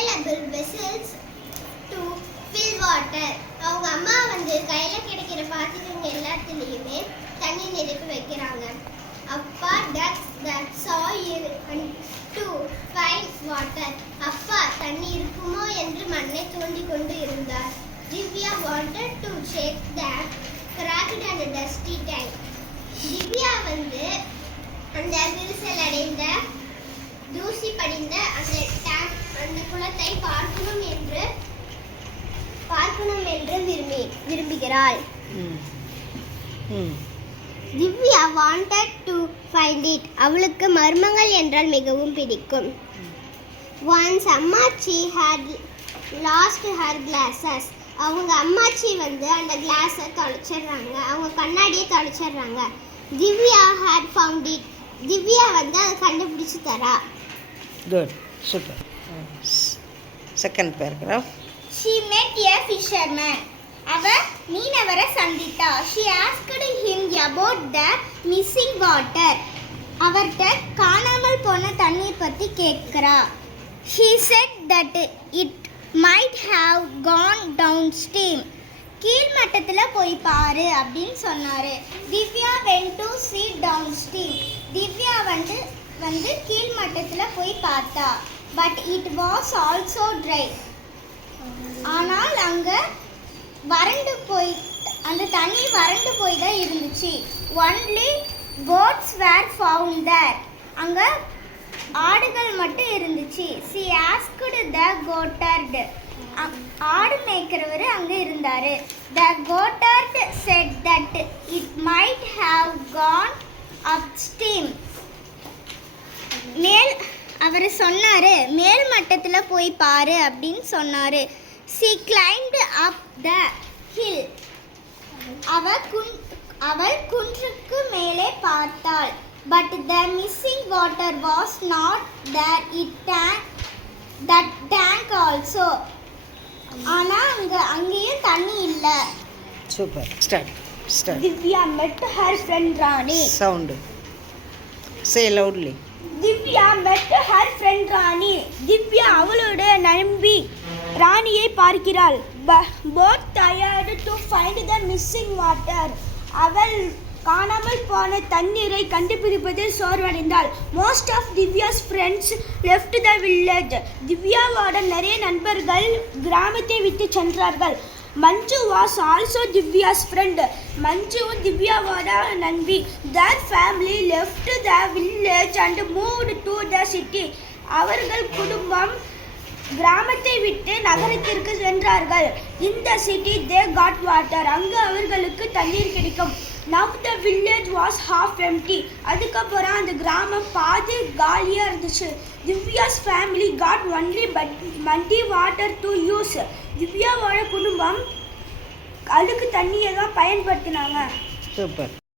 available vessels to fill water. அவங்க அம்மா வந்து கையில கிடைக்கிற பாத்திரங்கள் எல்லாத்துலயுமே தண்ணி நிரப்பி வைக்கிறாங்க. அப்பா dug the soil to find water. அப்பா தண்ணி இருக்குமோ என்று மண்ணை தோண்டி கொண்டு இருந்தார். Divya wanted to check the cracked and dusty tank. Divya வந்து அந்த விரிசல் அடைந்த தூசி படிந்த அந்த குளத்தை பார்க்கணும் என்று விரும்புகிறாள். Divya wanted to find it. அவளுக்கு மர்மங்கள் என்றால் மிகவும் பிடிக்கும். Once அம்மாச்சி had lost her glasses. அவங்க அம்மாச்சி வந்து அந்த கிளாஸை தொலைச்சிடுறாங்க, அவங்க கண்ணாடியை தொலைச்சிடுறாங்க. Divya had found it. Divya வந்து அதை கண்டுபிடிச்சு தரா. Good, super. Second paragraph. She met a fisherman. அவ மீனவரை சந்தித்தா. She asked him about the missing water. அவர்ட்ட காணாமல் போன தண்ணீர் பத்தி கேட்கிறா. She said that it might have gone downstream. கீழ் மட்டத்துல போய் பாரு அப்படின்னு சொன்னாரு. Divya went to see downstream. Divya வந்து கீழ் மட்டத்துல போய் பார்த்தா. But it was also dry. ஆனால் அங்க அந்த தண்ணி வறண்டு போய் தான் இருந்துச்சு. Only goats were found there. அங்க ஆடுகள் மட்டும் இருந்துச்சு. She asked the goatherd. ஆடு மேய்க்கிறவர் அங்க இருந்தாரு. The goatherd said that it might have gone upstream. அவர் சொன்னாரு மேல் மட்டத்துல போய் பாரு அப்படின்னு சொன்னாரு. She climbed up the hill. அவள் குன்றுக்கு மேலே பார்த்தாள். But the missing water was not there. That tank also. ஆனா அங்கேயும் தண்ணி இல்ல. Super. Start. Divya met her friend Rani. Sound. Say loudly. Divya met her friend Rani. Divya அவளோட நண்பி ராணியை பார்க்கிறாள். Both tired to find the missing water. அவள் காணாமல் போன தண்ணீரை கண்டுபிடிப்பதில் சோர்வடைந்தாள். Most of Divya's friends left the village. திவ்யாவோட நிறைய நண்பர்கள் கிராமத்தை விட்டு சென்றார்கள். மஞ்சு was also Divya's friend. Manju திவ்யாவோட நண்பி. Their family left the village and moved to the city. அவர்கள் குடும்பம் கிராமத்தை விட்டு நகரத்திற்கு சென்றார்கள். In the city they got water. அங்கு அவர்களுக்கு தண்ணீர் கிடைக்கும். Now the village was half empty. அதுக்கப்புறம் அந்த கிராமம் பாதி காலியா இருந்துச்சு. Divya's family got only muddy water to use. திவ்யாவோட குடும்பம் அழுக்கு தண்ணியை தான் பயன்படுத்தினாங்க. சூப்பர்.